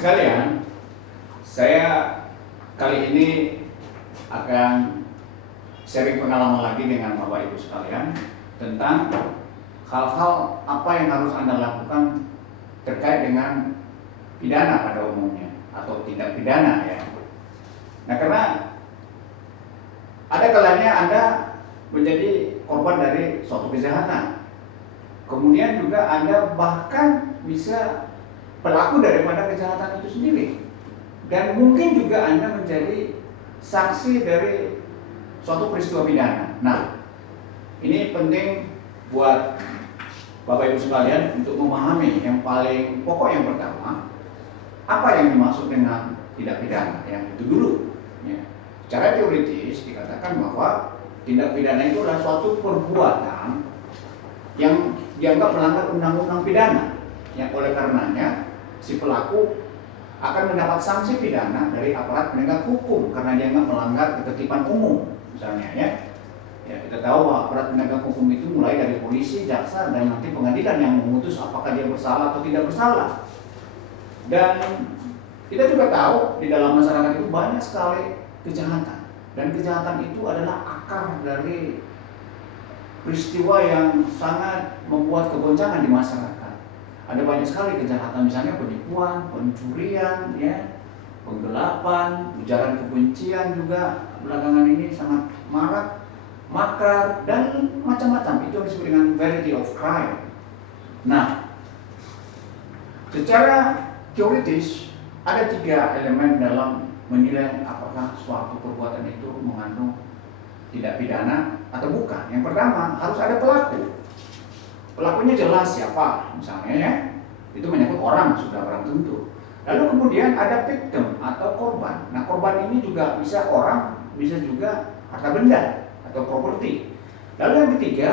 sekalian, saya kali ini akan sharing pengalaman lagi dengan Bapak Ibu sekalian tentang hal-hal apa yang harus Anda lakukan terkait dengan pidana pada umumnya atau tindak pidana ya. Nah, karena ada kalanya Anda menjadi korban dari suatu kejahatan. Kemudian juga Anda bahkan bisa pelaku daripada kejahatan itu sendiri. Dan mungkin juga Anda menjadi saksi dari suatu peristiwa pidana. Nah, ini penting buat Bapak Ibu sekalian untuk memahami yang paling pokok. Yang pertama, apa yang dimaksud dengan tindak pidana? Yang itu dulu ya. Secara teoritis dikatakan bahwa tindak pidana itu adalah suatu perbuatan yang dianggap melanggar undang-undang pidana, yang oleh karenanya si pelaku akan mendapat sanksi pidana dari aparat penegak hukum karena dianggap melanggar ketertiban umum, misalnya ya. Ya, kita tahu bahwa aparat penegak hukum itu mulai dari polisi, jaksa, dan nanti pengadilan yang memutus apakah dia bersalah atau tidak bersalah. Dan kita juga tahu di dalam masyarakat itu banyak sekali kejahatan, dan kejahatan itu adalah akar dari peristiwa yang sangat membuat kegoncangan di masyarakat. Ada banyak sekali kejahatan, misalnya penipuan, pencurian, ya, penggelapan, ujaran kebencian juga belakangan ini sangat marak, makar, dan macam-macam. Itu disebut dengan variety of crime. Nah, secara teoritis ada 3 elemen dalam menilai apakah suatu perbuatan itu mengandung tindak pidana atau bukan. Yang pertama, harus ada pelaku. Pelakunya jelas siapa, misalnya ya, itu menyangkut orang, sudah barang tentu. Lalu kemudian ada victim atau korban. Nah, korban ini juga bisa orang, bisa juga harta benda atau properti. Lalu yang ketiga,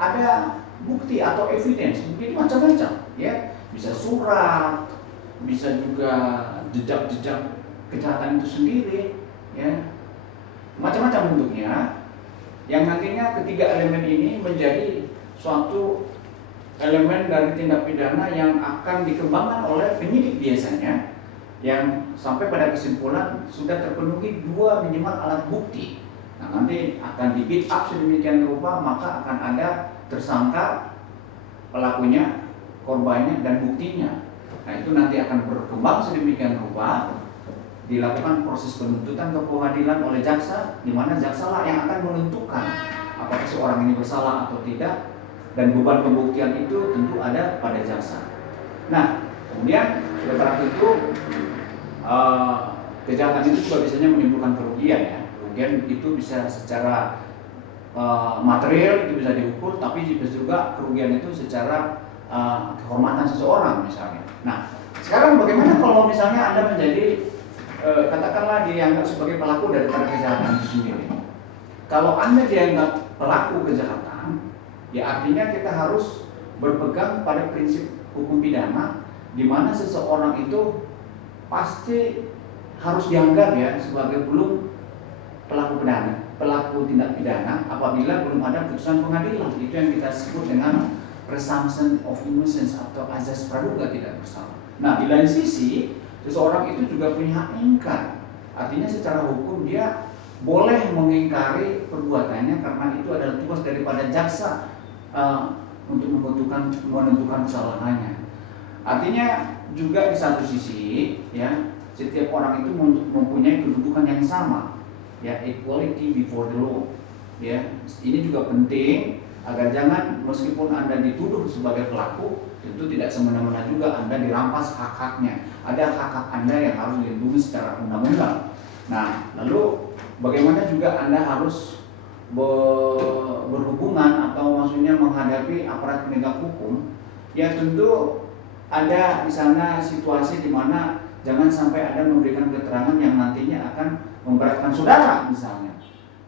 ada bukti atau evidence. Bukti itu macam-macam, ya, bisa surat, bisa juga jejak-jejak kejahatan itu sendiri, ya, macam-macam bentuknya. Yang nantinya ketiga elemen ini menjadi suatu elemen dari tindak pidana yang akan dikembangkan oleh penyidik biasanya, yang sampai pada kesimpulan sudah terpenuhi 2 minimal alat bukti. Nah, nanti akan di beat up sedemikian rupa, maka akan ada tersangka, pelakunya, korbannya, dan buktinya. Nah, itu nanti akan berkembang sedemikian rupa, dilakukan proses penuntutan ke pengadilan oleh jaksa, di mana jaksa lah yang akan menentukan apakah seorang ini bersalah atau tidak, dan beban pembuktian itu tentu ada pada jaksa. Nah, kemudian setelah itu kejahatan itu juga biasanya menimbulkan kerugian ya. Kerugian itu bisa secara material, itu bisa diukur, tapi bisa juga kerugian itu secara kehormatan seseorang misalnya. Nah, sekarang bagaimana kalau misalnya Anda menjadi katakanlah dianggap sebagai pelaku daripada kejahatan itu sendiri. Kalau Anda dianggap pelaku kejahatan, ya artinya kita harus berpegang pada prinsip hukum pidana, di mana seseorang itu pasti harus dianggap ya sebagai belum pelaku pidana, pelaku tindak pidana apabila belum ada putusan pengadilan. Itu yang kita sebut dengan presumption of innocence atau azas praduga tidak bersalah. Nah, di lain sisi seseorang itu juga punya hak ingkar. Artinya secara hukum dia boleh mengingkari perbuatannya karena itu adalah tugas daripada jaksa untuk menentukan kesalahannya. Artinya juga di satu sisi ya, setiap orang itu mempunyai kedudukan yang sama ya, equality before the law ya. Ini juga penting agar jangan meskipun Anda dituduh sebagai pelaku, itu tidak semena-mena juga Anda dirampas hak-haknya. Ada hak-hak Anda yang harus dilindungi secara undang-undang. Nah, lalu bagaimana juga Anda harus berhubungan atau maksudnya menghadapi aparat penegak hukum? Ya tentu ada di sana situasi di mana jangan sampai Anda memberikan keterangan yang nantinya akan memberatkan saudara misalnya.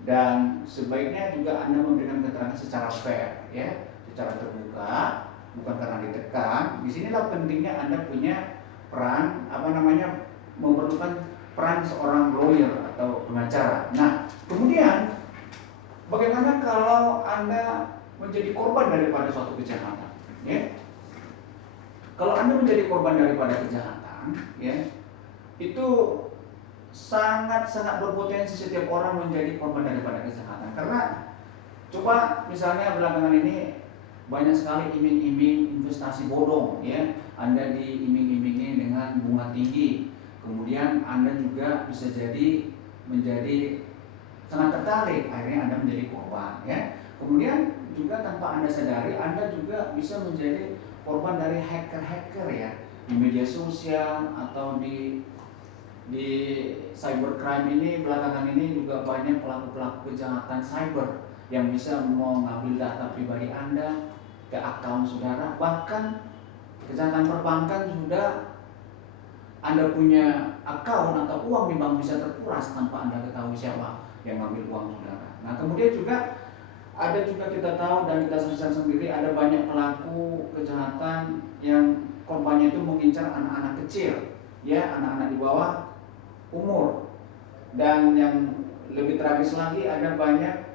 Dan sebaiknya juga Anda memberikan keterangan secara fair ya, secara terbuka, bukan karena ditekan. Disinilah pentingnya Anda punya peran memerlukan peran seorang lawyer atau pengacara. Nah, kemudian bagaimana kalau Anda menjadi korban daripada suatu kejahatan? Ya? Kalau Anda menjadi korban daripada kejahatan, kejahatan, ya, itu sangat berpotensi setiap orang menjadi korban daripada kejahatan. Karena coba misalnya belakangan ini banyak sekali iming-iming investasi bodong, ya. Anda diiming-imingi dengan bunga tinggi, kemudian Anda juga bisa jadi menjadi sangat tertarik, akhirnya Anda menjadi korban, ya. Kemudian juga tanpa Anda sadari, Anda juga bisa menjadi korban dari hacker-hacker, ya, di media sosial atau di cybercrime ini. Belakangan ini juga banyak pelaku-pelaku kejahatan cyber yang bisa mengambil data pribadi Anda ke akun saudara, bahkan kejahatan perbankan juga Anda punya akun atau uang di bank bisa terkuras tanpa Anda ketahui siapa yang mengambil uang saudara. Nah, kemudian juga ada juga kita tahu dan kita saksikan sendiri, ada banyak pelaku kejahatan yang korbannya itu mengincar anak-anak kecil, ya, anak-anak di bawah umur. Dan yang lebih tragis lagi, ada banyak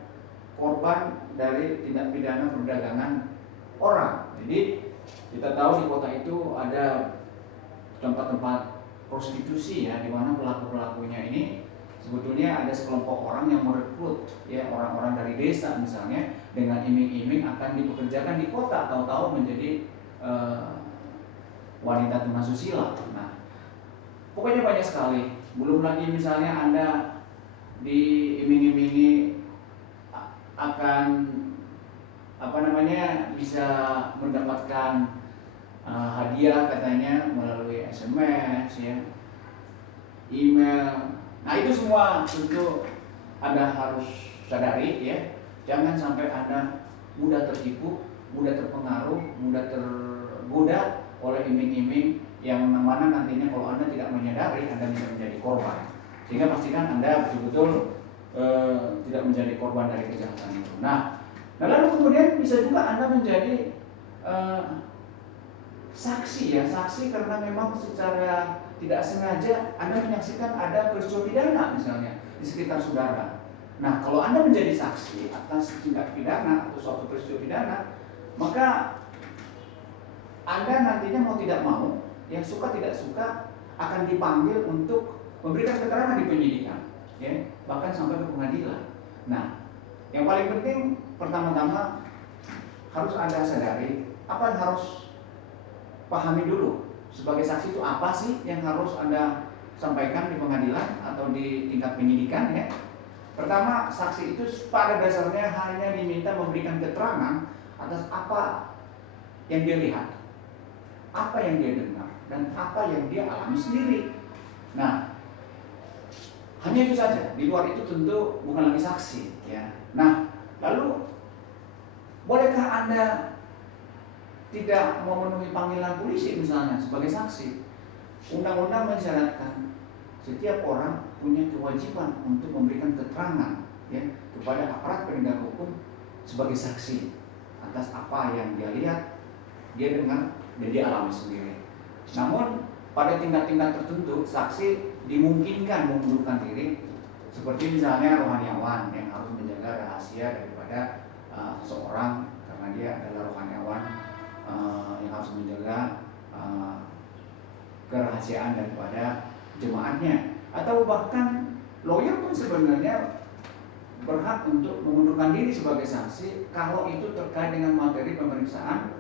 korban dari tindak pidana perdagangan orang. Jadi kita tahu di kota itu ada tempat-tempat prostitusi, ya, di mana pelaku-pelakunya ini sebetulnya ada sekelompok orang yang merekrut, ya, orang-orang dari desa misalnya dengan iming-iming akan dipekerjakan di kota, tahu-tahu menjadi wanita tunasusila. Nah, pokoknya banyak sekali. Belum lagi misalnya Anda diiming-imingi akan bisa mendapatkan hadiah katanya melalui SMS, ya, email. Nah, itu semua tentu Anda harus sadari, ya. Jangan sampai Anda mudah tertipu, mudah terpengaruh, mudah tergoda oleh iming-iming yang mana nantinya kalau Anda tidak menyadari, Anda bisa menjadi korban. Sehingga pastikan Anda betul-betul tidak menjadi korban dari kejahatan itu. Nah, lalu kemudian bisa juga Anda menjadi saksi, ya, saksi karena memang secara tidak sengaja Anda menyaksikan ada peristiwa pidana misalnya di sekitar saudara. Nah, kalau Anda menjadi saksi atas tindak pidana atau suatu peristiwa pidana, maka Anda nantinya mau tidak mau, yang suka tidak suka, akan dipanggil untuk memberikan keterangan di penyidikan, ya, bahkan sampai ke pengadilan. Nah, yang paling penting pertama-tama harus Anda sadari, apa yang harus pahami dulu. Sebagai saksi itu apa sih yang harus Anda sampaikan di pengadilan atau di tingkat penyidikan, ya. Pertama, saksi itu pada dasarnya hanya diminta memberikan keterangan atas apa yang dia lihat, apa yang dia dengar, dan apa yang dia alami sendiri. Nah, hanya itu saja. Di luar itu tentu bukan lagi saksi, ya. Nah, lalu bolehkah Anda tidak memenuhi panggilan polisi misalnya sebagai saksi? Undang-undang mensyaratkan setiap orang punya kewajiban untuk memberikan keterangan, ya, kepada aparat penegak hukum sebagai saksi atas apa yang dia lihat, dia dengar, dan dia alami sendiri. Namun pada tingkat-tingkat tertentu saksi dimungkinkan mengundurkan diri, seperti misalnya rohaniawan yang harus menjaga rahasia daripada seseorang karena dia adalah rohaniawan yang harus menjaga kerahasiaan daripada jemaatnya. Atau bahkan lawyer pun sebenarnya berhak untuk mengundurkan diri sebagai saksi kalau itu terkait dengan materi pemeriksaan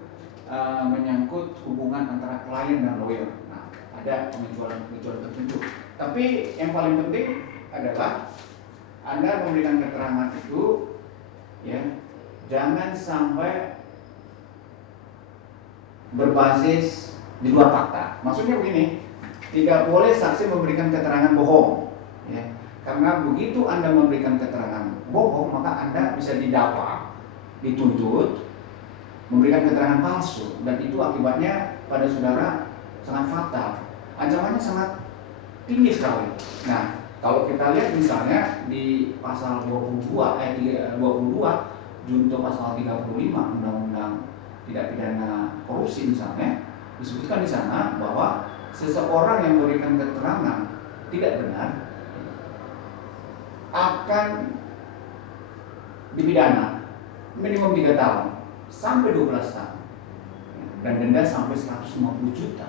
menyangkut hubungan antara klien dan lawyer. Nah, ada pengecualian tertentu. Tapi yang paling penting adalah Anda memberikan keterangan itu, ya, jangan sampai berbasis di luar fakta. Maksudnya begini, tidak boleh saksi memberikan keterangan bohong, ya. Karena begitu Anda memberikan keterangan bohong, maka Anda bisa didakwa, dituntut memberikan keterangan palsu, dan itu akibatnya pada saudara sangat fatal. Ancamannya sangat tinggi sekali. Nah, kalau kita lihat misalnya di pasal 22 junto pasal 35 Undang-Undang Tidak Pidana Korupsi misalnya, disebutkan di sana bahwa seseorang yang memberikan keterangan tidak benar akan dipidana minimum 3 tahun sampai 12 tahun dan denda sampai 150 juta.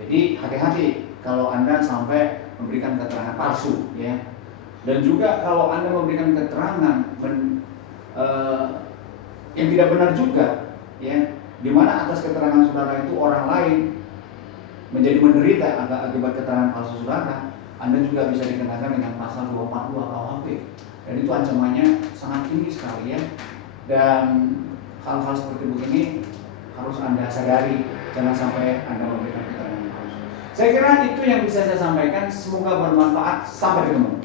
Jadi hati-hati kalau Anda sampai memberikan keterangan palsu, ya. Dan juga kalau Anda memberikan keterangan yang tidak benar juga, ya, di mana atas keterangan saudara itu orang lain menjadi menderita akibat keterangan palsu saudara, Anda juga bisa dikenakan dengan pasal 242 KUHP. Dan itu ancamannya sangat tinggi sekali, ya. Dan hal-hal seperti begini harus Anda sadari, jangan sampai Anda memberikan keterangan palsu. Saya kira itu yang bisa saya sampaikan. Semoga bermanfaat. Sampai ketemu.